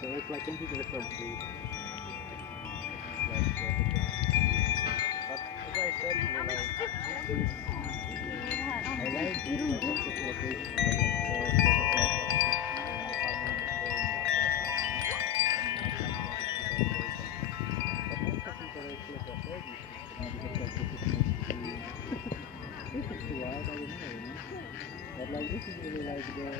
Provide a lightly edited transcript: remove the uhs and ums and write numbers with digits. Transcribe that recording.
So it's like completely different breed. But as I said, you know, like, this is, I like these types of locations, but like for sort of like the family but most of people actually prefer these things, you know, because like this is mostly, if it's too wild, I don't know, you know. But like this is really like the